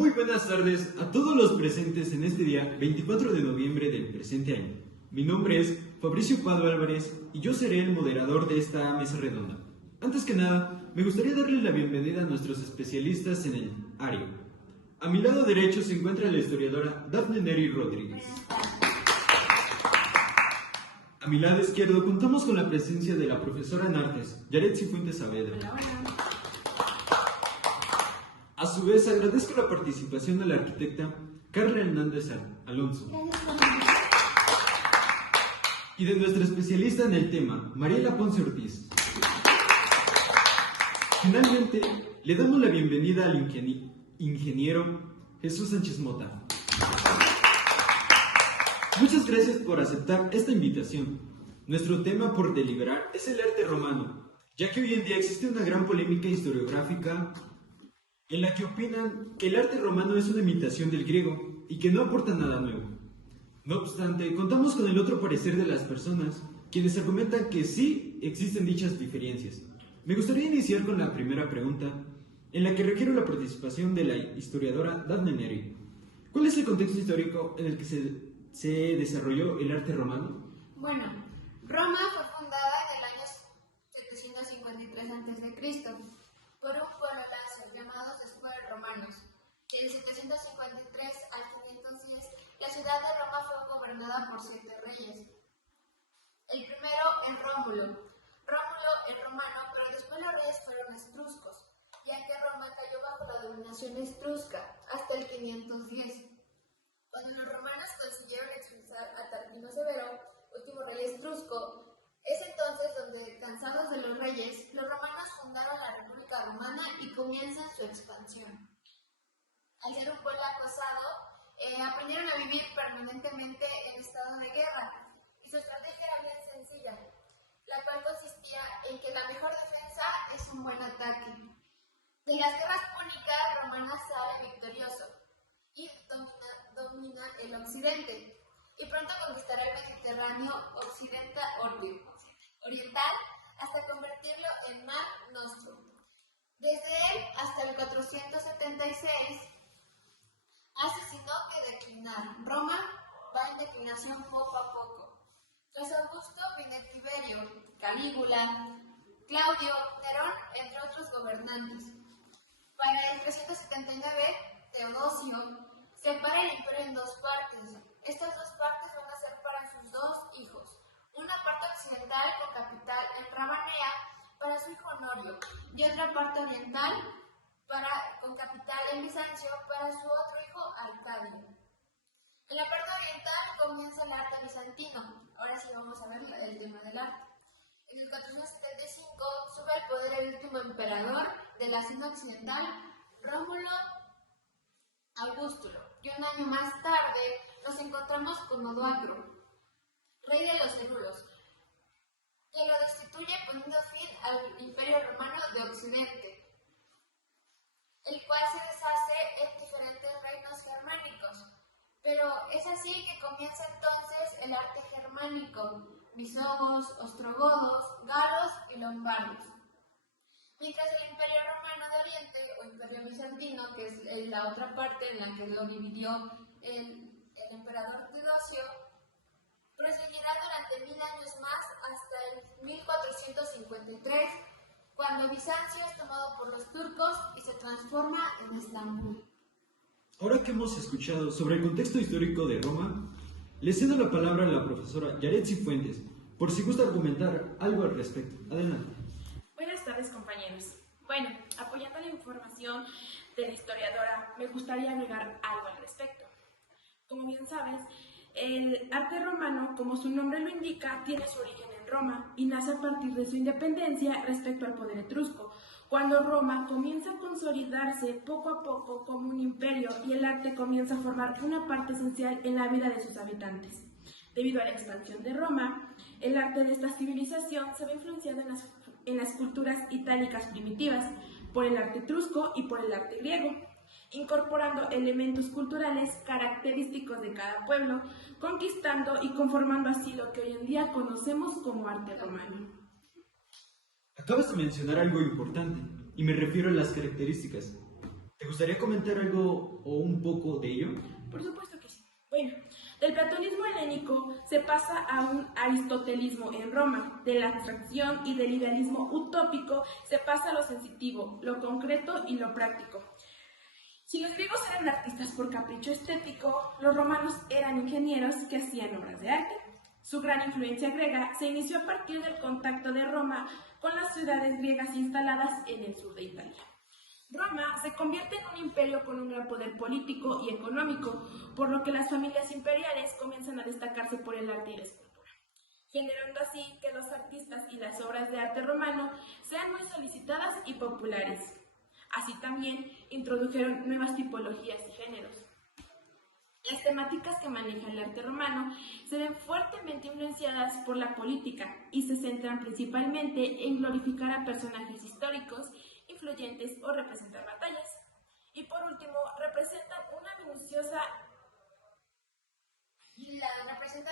Muy buenas tardes a todos los presentes en este día 24 de noviembre del presente año. Mi nombre es Fabricio Pado Álvarez y yo seré el moderador de esta mesa redonda. Antes que nada, me gustaría darles la bienvenida a nuestros especialistas en el área. A mi lado derecho se encuentra la historiadora Dafne Neri Rodríguez. A mi lado izquierdo contamos con la presencia de la profesora en artes, Yaretsi Fuentes Saavedra. A su vez, agradezco la participación de la arquitecta Carla Hernández Alonso. Y de nuestra especialista en el tema, Mariela Ponce Ortiz. Finalmente, le damos la bienvenida al ingeniero Jesús Sánchez Mota. Muchas gracias por aceptar esta invitación. Nuestro tema por deliberar es el arte romano, ya que hoy en día existe una gran polémica historiográfica en la que opinan que el arte romano es una imitación del griego y que no aporta nada nuevo. No obstante, contamos con el otro parecer de las personas, quienes argumentan que sí existen dichas diferencias. Me gustaría iniciar con la primera pregunta, en la que requiero la participación de la historiadora Dafne Neri. ¿Cuál es el contexto histórico en el que se desarrolló el arte romano? Bueno, Roma fue fundada en el año 753 a.C. por un pueblo lacio llamados después romanos. Del 753 al 510, la ciudad de Roma fue gobernada por 7 reyes. El primero es Rómulo. Rómulo es romano, pero después los reyes fueron etruscos, ya que Roma cayó bajo la dominación etrusca hasta el 510. Cuando los romanos consiguieron expulsar a Tarquino Severo, último rey etrusco, es entonces donde, cansados de los reyes, los romanos fundaron la República Romana y comienzan su expansión. Al ser un pueblo acosado, aprendieron a vivir permanentemente en estado de guerra, y su estrategia era bien sencilla, la cual consistía en que la mejor defensa es un buen ataque. De las guerras púnicas, Romana sale victorioso y domina el occidente, y pronto conquistará el Mediterráneo oriental hasta convertirlo en Mar Nostrum. Desde él hasta el 476 hace sino que declinar. Roma va en declinación poco a poco. Tras Augusto viene Tiberio, Calígula, Claudio, Nerón, entre otros gobernantes. Para el 379, Teodosio separa el imperio en 2 partes. Estas 2 partes van a ser para sus 2 hijos. Una parte occidental con capital en Rabanea para su hijo Honorio y otra parte oriental con capital en Bizancio para su otro hijo Arcadio. En la parte oriental comienza el arte bizantino. Ahora sí vamos a ver el tema del arte. En el 475 sube al poder el último emperador de la Cina occidental, Rómulo Augustulo, y un año más tarde nos encontramos con Odoacro, rey de los Herulos, que lo destituye poniendo fin al Imperio Romano de Occidente, el cual se deshace en diferentes reinos germánicos. Pero es así que comienza entonces el arte germánico: visigodos, ostrogodos, galos y lombardos. Mientras el Imperio Romano de Oriente, o Imperio Bizantino, que es la otra parte en la que lo dividió el emperador Teodosio, proseguirá durante 1000 años más hasta el 1453, cuando Bizancio es tomado por los turcos y se transforma en Estambul. Ahora que hemos escuchado sobre el contexto histórico de Roma, le cedo la palabra a la profesora Yaretsi Fuentes, por si gusta argumentar algo al respecto. Adelante. Buenas tardes, compañeros. Bueno, apoyando la información de la historiadora, me gustaría agregar algo al respecto. Como bien sabes, el arte romano, como su nombre lo indica, tiene su origen en Roma y nace a partir de su independencia respecto al poder etrusco, cuando Roma comienza a consolidarse poco a poco como un imperio y el arte comienza a formar una parte esencial en la vida de sus habitantes. Debido a la expansión de Roma, el arte de esta civilización se ve influenciado en las culturas itálicas primitivas, por el arte etrusco y por el arte griego, incorporando elementos culturales característicos de cada pueblo, conquistando y conformando así lo que hoy en día conocemos como arte romano. Acabas de mencionar algo importante, y me refiero a las características. ¿Te gustaría comentar algo o un poco de ello? Por supuesto que sí. Bueno, del platonismo helénico se pasa a un aristotelismo en Roma. De la abstracción y del idealismo utópico se pasa a lo sensitivo, lo concreto y lo práctico. Si los griegos eran artistas por capricho estético, los romanos eran ingenieros que hacían obras de arte. Su gran influencia griega se inició a partir del contacto de Roma con las ciudades griegas instaladas en el sur de Italia. Roma se convierte en un imperio con un gran poder político y económico, por lo que las familias imperiales comienzan a destacarse por el arte y la escultura, generando así que los artistas y las obras de arte romano sean muy solicitadas y populares. Así también introdujeron nuevas tipologías y géneros. Las temáticas que maneja el arte romano se ven fuertemente influenciadas por la política y se centran principalmente en glorificar a personajes históricos influyentes o representar batallas. Y por último, representan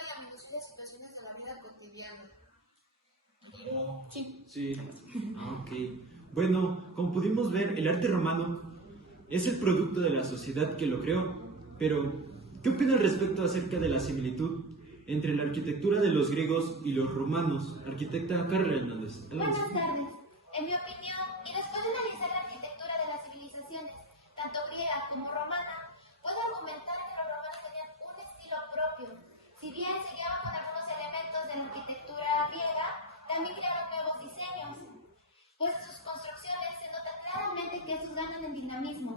las minuciosas situaciones de la vida cotidiana. Sí. Sí. Ok. Bueno, como pudimos ver, el arte romano es el producto de la sociedad que lo creó. Pero, ¿qué opinas respecto acerca de la similitud entre la arquitectura de los griegos y los romanos? Arquitecta Carla Hernández. Buenas tardes. En mi opinión, y después de analizar la arquitectura de las civilizaciones, tanto griega como romana, puedo argumentar que los romanos tenían un estilo propio. Si bien se guiaban con algunos elementos de la arquitectura griega, también crearon nuevos diseños, pues en sus construcciones se nota claramente que estos ganan en dinamismo.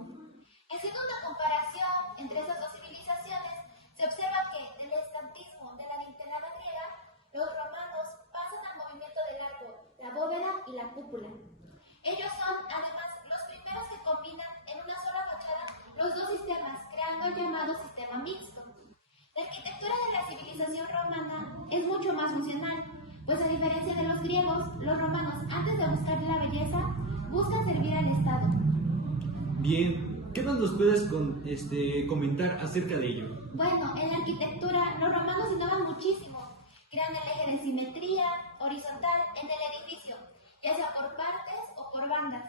Haciendo una comparación entre esas dos civilizaciones, se observa que del escantismo de la dintelada griega, los romanos pasan al movimiento del arco, la bóveda y la cúpula. Ellos son, además, los primeros que combinan en una sola fachada los dos sistemas, creando el llamado sistema mixto. La arquitectura de la civilización romana es mucho más funcional, pues a diferencia de los griegos, los romanos, antes de buscar la belleza, buscan servir al Estado. Bien, ¿qué más nos puedes comentar acerca de ello? Bueno, en la arquitectura, los romanos innovan muchísimo. Crean el eje de simetría horizontal en el edificio, ya sea por partes o por bandas.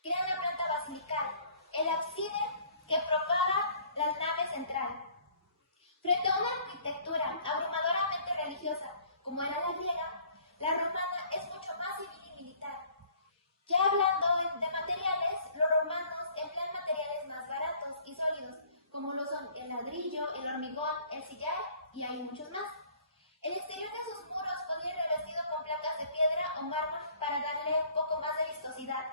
Crean la planta basilical, el ábside que propaga la nave central. Frente a una arquitectura abrumadoramente religiosa, como era la griega, la romana es mucho más civil y militar. Ya hablando de materiales, los romanos emplean materiales más baratos y sólidos, como lo son el ladrillo, el hormigón, el sillar y hay muchos más. El exterior de sus muros podía ir revestido con placas de piedra o mármol para darle un poco más de vistosidad.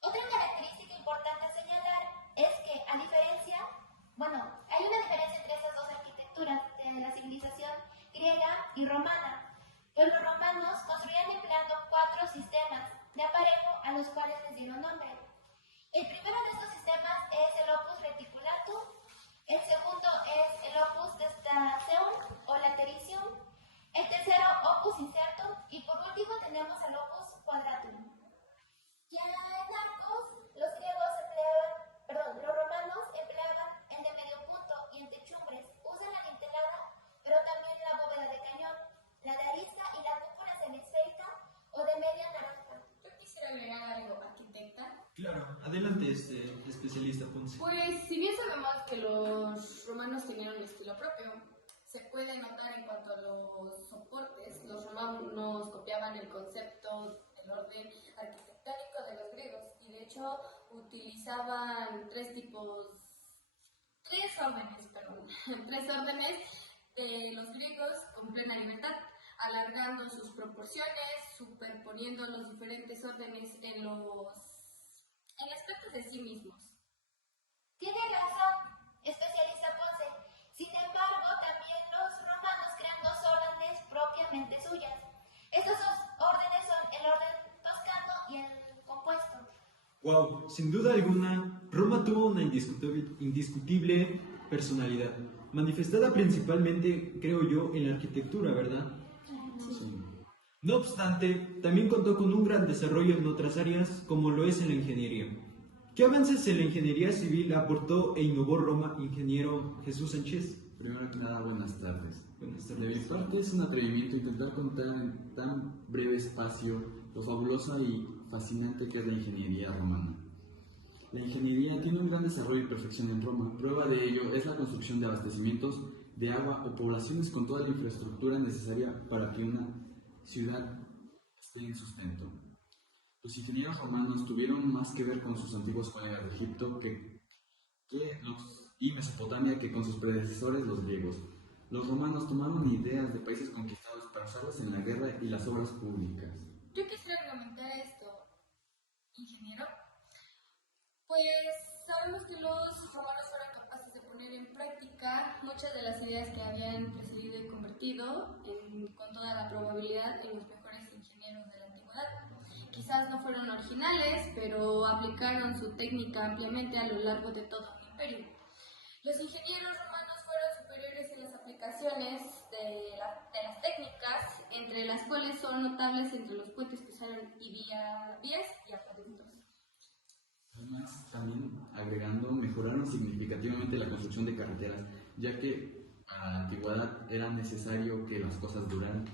Otra característica importante a señalar es que, hay una diferencia entre esas dos arquitecturas de la civilización griega y romana, pues los romanos construían empleando 4 sistemas de aparejo a los cuales les dieron nombre. El primero de estos sistemas es el opus reticulatum, el segundo es el opus testaceum o latericium, el tercero opus incertum y por último tenemos el opus quadratum. Ya en arcos, los romanos empleaban el de medio punto y en techumbres usan la dintelada, pero también la bóveda de cañón, la de arista y la cúpula semisférica o de media naranja. Yo quisiera agregar algo, arquitecta. Claro, adelante, especialista Ponce. Pues, si bien sabemos que los romanos tenían un estilo propio, se puede notar en cuanto a los soportes. Los romanos copiaban el concepto del orden arquitectónico de los griegos y de hecho utilizaban tres órdenes de los griegos con plena libertad, alargando sus proporciones, superponiendo los diferentes órdenes en aspectos de sí mismos. Tiene razón, especialista Ponce. Sin embargo, también los romanos crean 2 órdenes propiamente suyas. Estas 2 órdenes son el orden toscano y el compuesto. Wow, sin duda alguna, Roma tuvo una indiscutible personalidad, manifestada principalmente, creo yo, en la arquitectura, ¿verdad? Sí. No obstante, también contó con un gran desarrollo en otras áreas, como lo es en la ingeniería. ¿Qué avances en la ingeniería civil aportó e innovó Roma, ingeniero Jesús Sánchez? Primero que nada, buenas tardes. Buenas De tardes. mi parte es un atrevimiento intentar contar en tan breve espacio lo fabulosa y fascinante que es la ingeniería romana. La ingeniería tiene un gran desarrollo y perfección en Roma. Prueba de ello es la construcción de abastecimientos de agua o poblaciones con toda la infraestructura necesaria para que una ciudad esté en sustento. Los ingenieros romanos tuvieron más que ver con sus antiguos colegas de Egipto y Mesopotamia que con sus predecesores los griegos. Los romanos tomaron ideas de países conquistados para usarlas en la guerra y las obras públicas. Yo quisiera argumentar esto, ingeniero. Pues sabemos que los romanos fueron capaces de poner en práctica muchas de las ideas que habían precedido y convertido, con toda la probabilidad, en los mejores ingenieros de la antigüedad. Quizás no fueron originales, pero aplicaron su técnica ampliamente a lo largo de todo el imperio. Los ingenieros romanos fueron superiores en las aplicaciones de las técnicas, entre las cuales son notables entre los puentes que usaron vías y acueductos. Además, también agregando, mejoraron significativamente la construcción de carreteras, ya que para la antigüedad era necesario que las cosas duraran.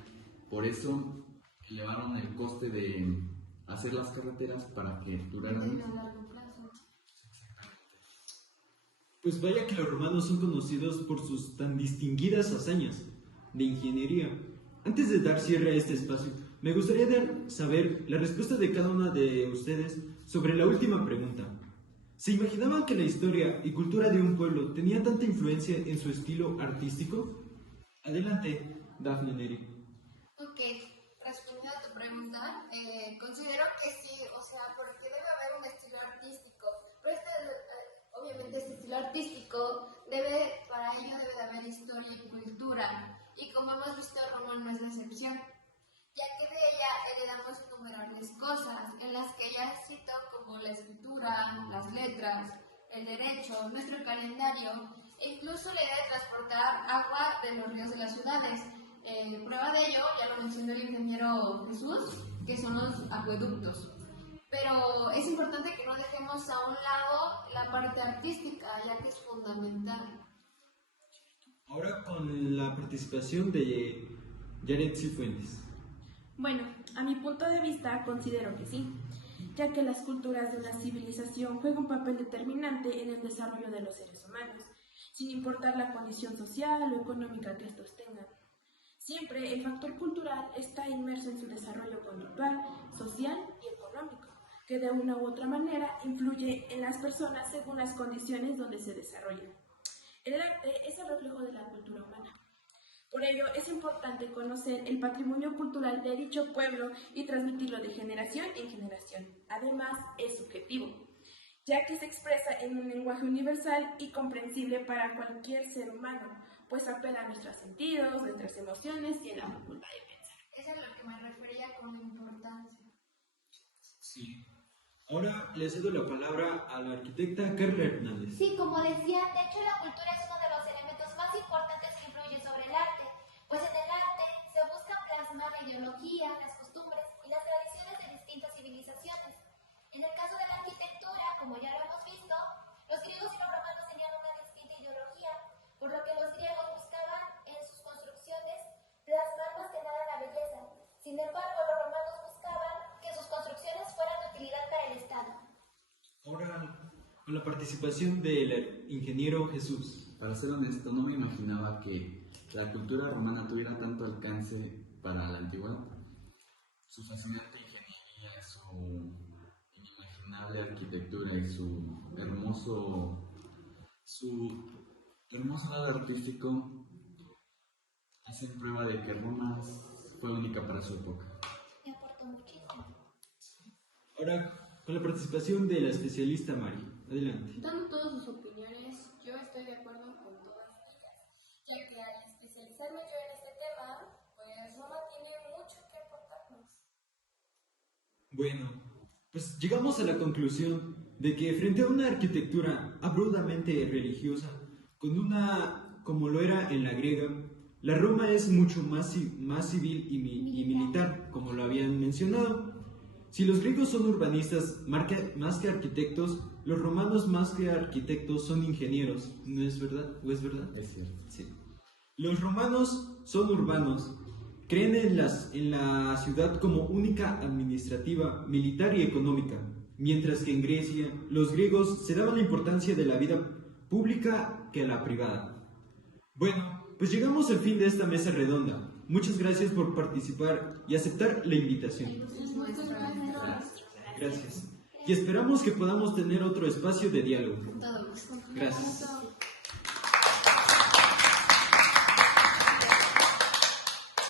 Por eso elevaron el coste de hacer las carreteras para que duraran. A largo plazo. Pues vaya que los romanos son conocidos por sus tan distinguidas hazañas de ingeniería. Antes de dar cierre a este espacio, me gustaría saber la respuesta de cada una de ustedes sobre la última pregunta. ¿Se imaginaban que la historia y cultura de un pueblo tenía tanta influencia en su estilo artístico? Adelante, Dafne Neri. Ok, respondiendo a tu pregunta, considero que sí, o sea, porque debe haber un estilo artístico, pero obviamente este estilo artístico para ello debe de haber historia y cultura, y como hemos visto, Roma no es la excepción, ya que de ella heredamos innumerables cosas, en las que ya cito como la escritura, las letras, el derecho, nuestro calendario, e incluso la idea de transportar agua de los ríos de las ciudades. Prueba de ello, ya lo mencionó el ingeniero Jesús, que son los acueductos. Pero es importante que no dejemos a un lado la parte artística, ya que es fundamental. Ahora con la participación de Yaret Cifuentes. Bueno, a mi punto de vista considero que sí, ya que las culturas de una civilización juegan un papel determinante en el desarrollo de los seres humanos, sin importar la condición social o económica que estos tengan. Siempre el factor cultural está inmerso en su desarrollo conductual, social y económico, que de una u otra manera influye en las personas según las condiciones donde se desarrollan. El arte es el reflejo de la cultura humana. Por ello, es importante conocer el patrimonio cultural de dicho pueblo y transmitirlo de generación en generación. Además, es subjetivo, ya que se expresa en un lenguaje universal y comprensible para cualquier ser humano, pues apela a nuestros sentidos, nuestras emociones y a la facultad de pensar. Eso es a lo que me refería con importancia. Sí. Ahora le cedo la palabra a la arquitecta Carla Hernández. Sí, como decía, de hecho la cultura es uno de los elementos más importantes que influye sobre el arte, pues en el arte se busca plasmar la ideología, las costumbres y las tradiciones de distintas civilizaciones. En el caso de la arquitectura, como ya lo hemos visto, los griegos y los romanos tenían una distinta ideología, por lo que los griegos buscaban en sus construcciones plasmar más que nada la belleza. Sin embargo, los romanos buscaban que sus construcciones fueran de utilidad para el Estado. Ahora con la participación del ingeniero Jesús. Para ser honesto, no me imaginaba que la cultura romana tuviera tanto alcance para la antigüedad. Su fascinante ingeniería, su inimaginable arquitectura y su hermoso lado artístico hacen prueba de que Roma fue única para su época. Me aportó muchísimo. Ahora con la participación de la especialista Mari. Adelante. Dando todas sus opiniones, yo estoy de acuerdo con todas ellas, ya que al especializarme yo en este tema, pues Roma tiene mucho que aportarnos. Bueno, pues llegamos a la conclusión de que frente a una arquitectura abruptamente religiosa, como lo era en la griega, la Roma es mucho más civil y militar, como lo habían mencionado. Si los griegos son urbanistas más que arquitectos, los romanos más que arquitectos son ingenieros, ¿no es verdad? ¿O es verdad? Es cierto. Sí. Los romanos son urbanos, creen en la ciudad como única administrativa, militar y económica, mientras que en Grecia los griegos se daban la importancia de la vida pública que a la privada. Bueno, pues llegamos al fin de esta mesa redonda. Muchas gracias por participar y aceptar la invitación. Gracias. Y esperamos que podamos tener otro espacio de diálogo. Todo gusto. Gracias.